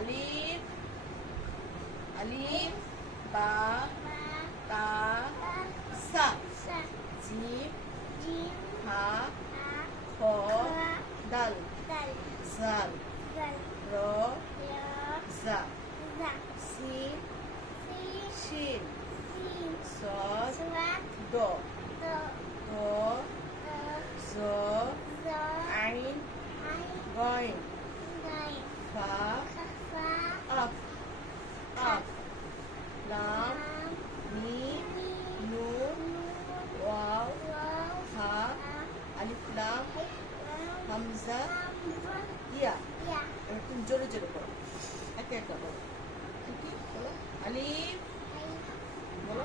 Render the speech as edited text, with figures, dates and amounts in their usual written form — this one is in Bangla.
আলিফ আলিফ বা তা সা জিম হা খ দাল জাল র জা সিন শিন صاد ض ض ظ عين غين فا قاف قاف لام ميم نون واو ها ألف لام হামজা ইয়া। এবার তুমি জোরে জোরে করো, একে একে বলো। কি বলো? আলিফ বলো।